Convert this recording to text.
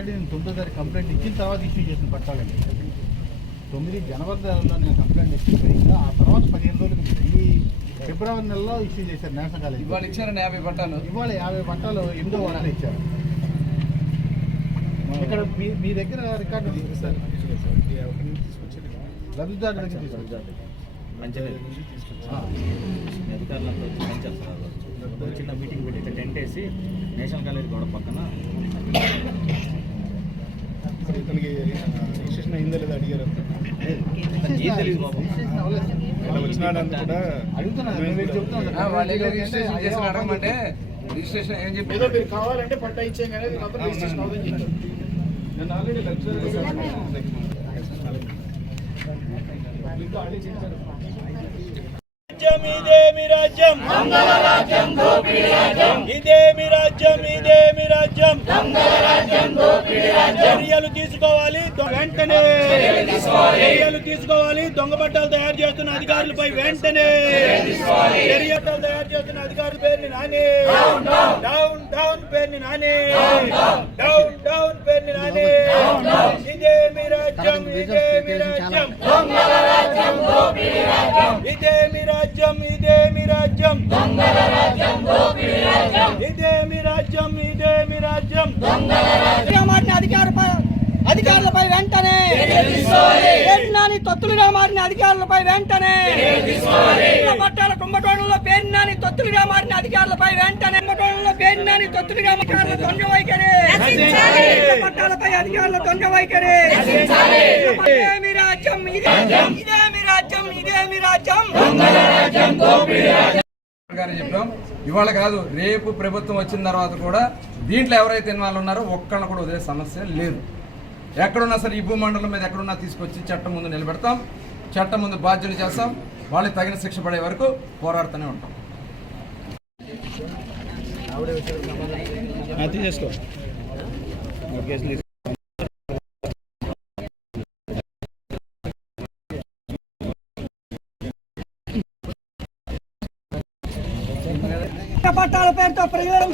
Already నేను 9వ తారీఖు complaint ఇచ్చిన తర్వాత ఇష్యూ చేసిన పట్టాలండి. 9 జనవరి నేను కంప్లైంట్ ఇచ్చిన ఆ తర్వాత 15 రోజులకి ఈ ఫిబ్రవరి నెలలో ఇష్యూ చేశారు నేషనల్ కాలేజ్. ఇవాళ ఇచ్చారండి 50 పట్టాలు. ఇవాళ 50 పట్టాలు 8వ వారంలో ఇచ్చారు. ఇక్కడ మీ దగ్గర రికార్డు సార్ లబ్ధిదారు దగ్గర తీసుకొచ్చారు. అధికారులంతా వచ్చి పనిచేస్తున్నారు. చిన్న మీటింగ్ పెట్టి టెంట్ వేసి నేషనల్ కాలేజ్ గోడ పక్కన ఇతనికి రిజిస్ట్రేషన్ అయిందో లేదా అడిగారు. అడగమంటే రిజిస్ట్రేషన్ ఏం చెప్పి కావాలంటే పట్టా ఇచ్చాం కానీ రిజిస్ట్రేషన్ అవుదని చెప్పారు. నేను ఆల్రెడీ ఇదేమి రాజ్యం మంగళ రాజ్యం దోపిడీ రాజ్యం ఇదేమి రాజ్యం ఇదేమి రాజ్యం మంగళ రాజ్యం దోపిడీ రాజ్యం చర్యలు తీసుకోవాలి వెంటనే చర్యలు తీసుకోవాలి దొంగ బట్టలు తయారు చేస్తున్న అధికారులపై వెంటనే చర్యలు తయారు చేస్తున్న అధికారుల పేరుని నాని డౌన్ డౌన్ పేరుని నాని డౌన్ డౌన్ పేరుని నాని ఇదేమి రాజ్యం ఇదేమి రాజ్యం మంగళ రాజ్యం దోపిడీ రాజ్యం ఇదేమి రాజ్యం ఇదేమి రాజ్యం దొంగల రాజ్యం దోపిడీ రాజ్యం ఇదేమి రాజ్యం ఇదేమి రాజ్యం దొంగల రాజ్యం మారిన అధికారులపై వెంటనే పేర్నాని తొత్తులుగా మారిన అధికారులపై వెంటనే పట్టాల కుంభకోణంలో పేర్నాని తొత్తులుగా మారిన అధికారులపై వెంటనే కుంభకోణంలో పేర్నాని తొత్తులుగా అధికారుల దొంగ వైఖరి పట్టాలపై అధికారుల దొంగ వైఖరి ఇదేమి రాజ్యం ఇదేమి రాజ్యం ఇదేమి రాజ్యం దొంగల రాజ్యం దోపిడీ రాజ్యం చెప్పాం. ఇవాళ కాదు, రేపు ప్రభుత్వం వచ్చిన తర్వాత కూడా దీంట్లో ఎవరైతే ఇన్వాల్వ్ ఉన్నారో ఒక్కళ్ళని కూడా వదిలే సమస్య లేదు. ఎక్కడున్నా సరే ఈ భూమండలం మీద ఎక్కడున్నా తీసుకొచ్చి చట్టం ముందు నిలబెడతాం, చట్టం ముందు బాధ్యతలు చేస్తాం, వాళ్ళకి తగిన శిక్ష పడే వరకు పోరాడుతూనే ఉంటాం. పట్టాల పేరుతో ప్రయోజనం